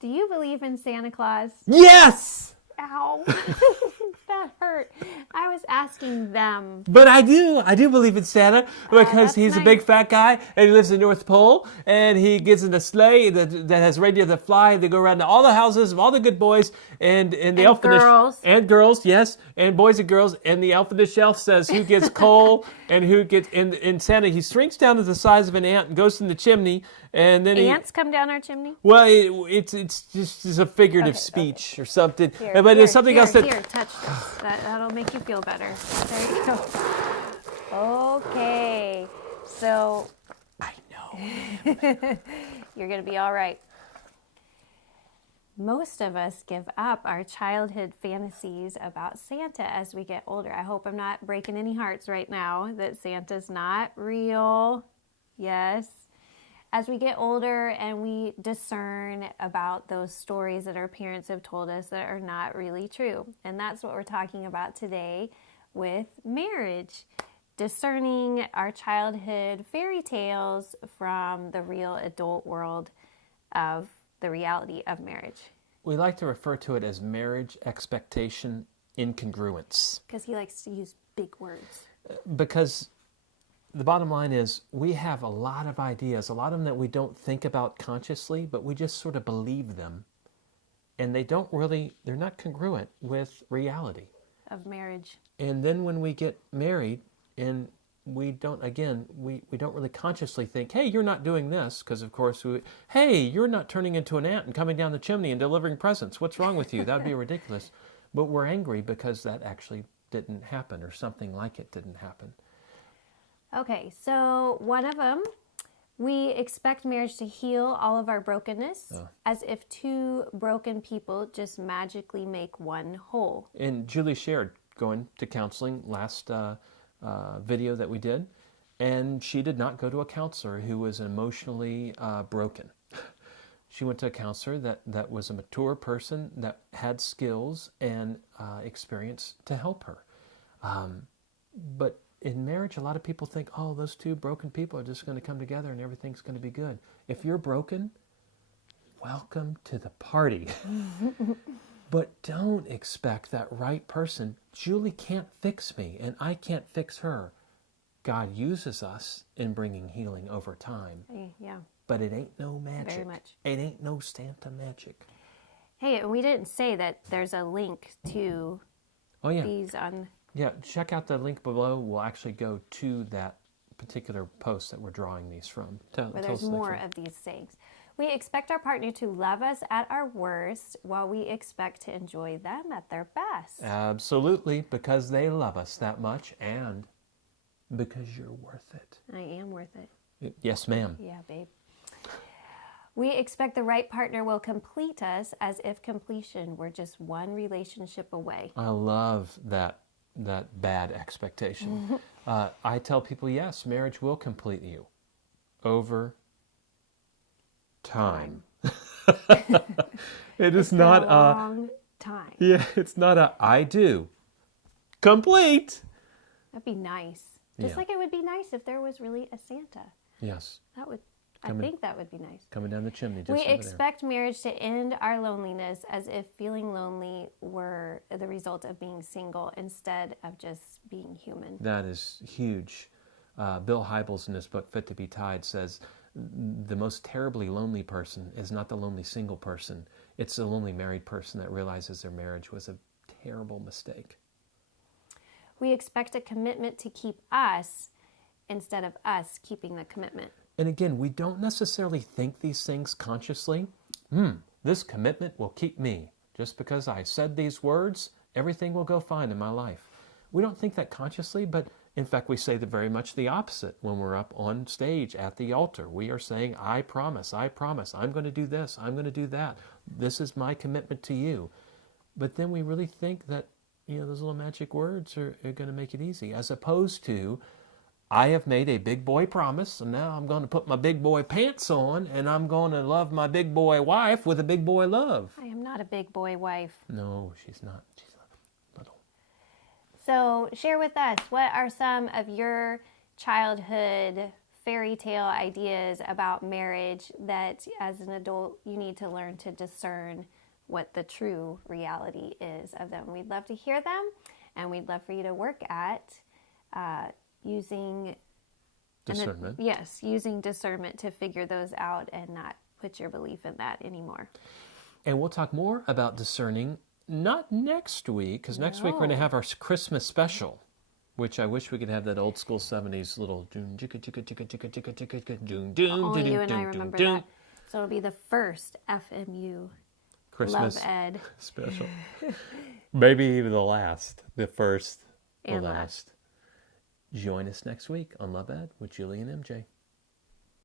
Do you believe in Santa Claus? Yes! Ow. That hurt. I was asking them. But I do believe in Santa because he's nice. a big fat guy and he lives in the North Pole and he gets in a sleigh that has reindeer that fly. They go around to all the houses of all the good boys and the elf girls. and girls, yes, and boys and girls. And the elf on the shelf says who gets coal and who gets in Santa. He shrinks down to the size of an ant and goes in the chimney. And then ants come down our chimney? Well, it's just a figurative speech or something. Here, but there's something else that... Here, touch this. That'll make you feel better. There you go. Okay. So... I know. You're going to be all right. Most of us give up our childhood fantasies about Santa as we get older. I hope I'm not breaking any hearts right now that Santa's not real. Yes. As we get older and we discern about those stories that our parents have told us that are not really true. And that's what we're talking about today with marriage. Discerning our childhood fairy tales from the real adult world of the reality of marriage. We like to refer to it as marriage expectation incongruence. Because he likes to use big words. Because the bottom line is we have a lot of ideas, a lot of them that we don't think about consciously, but we just sort of believe them. And they're not congruent with reality. Of marriage. And then when we get married and we don't really consciously think, hey, you're not doing this, because of course, hey, you're not turning into an ant and coming down the chimney and delivering presents. What's wrong with you? That would be ridiculous. But we're angry because that actually didn't happen or something like it didn't happen. Okay, so one of them, we expect marriage to heal all of our brokenness as if two broken people just magically make one whole. And Julie shared going to counseling last video that we did, and she did not go to a counselor who was emotionally broken. She went to a counselor that was a mature person that had skills and experience to help her. But in marriage, a lot of people think, oh, those two broken people are just going to come together and everything's going to be good. If you're broken, welcome to the party. But don't expect that right person. Julie can't fix me and I can't fix her. God uses us in bringing healing over time. Yeah. But it ain't no magic. Very much. It ain't no Santa magic. Hey, we didn't say that there's a link to these on... Yeah, check out the link below. We'll actually go to that particular post that we're drawing these from. Where there's more of these sayings. We expect our partner to love us at our worst while we expect to enjoy them at their best. Absolutely, because they love us that much and because you're worth it. I am worth it. Yes, ma'am. Yeah, babe. We expect the right partner will complete us as if completion were just one relationship away. I love that bad expectation. I tell people, yes, marriage will complete you over time. It is not a long time. Yeah, it's not a I do. Complete. That'd be nice. Just like it would be nice if there was really a Santa. Yes. I think that would be nice. Coming down the chimney. Just we expect marriage to end our loneliness as if feeling lonely were the result of being single instead of just being human. That is huge. Bill Hybels in his book, Fit to be Tied, says the most terribly lonely person is not the lonely single person. It's the lonely married person that realizes their marriage was a terrible mistake. We expect a commitment to keep us instead of us keeping the commitment. And again, we don't necessarily think these things consciously. This commitment will keep me. Just because I said these words, everything will go fine in my life. We don't think that consciously, but in fact, we say very much the opposite when we're up on stage at the altar. We are saying, I promise, I'm going to do this, I'm going to do that. This is my commitment to you. But then we really think that, those little magic words are going to make it easy, as opposed to, I have made a big boy promise, and now I'm going to put my big boy pants on, and I'm going to love my big boy wife with a big boy love. I am not a big boy wife. No, she's not. She's little. So share with us, what are some of your childhood fairy tale ideas about marriage that as an adult you need to learn to discern what the true reality is of them. We'd love to hear them, and we'd love for you to work at using discernment. Using discernment to figure those out and not put your belief in that anymore. And we'll talk more about discerning, not next week, because next week we're going to have our Christmas special, which I wish we could have that old school 70s little doom, jicka, jicka, jicka, jicka, jicka, jicka, jicka, doom, doom, Only you and I remember that. So it'll be the first FMU Christmas Love Ed special. Maybe even the last, the first, the and last. Join us next week on Love Ed with Julie and MJ.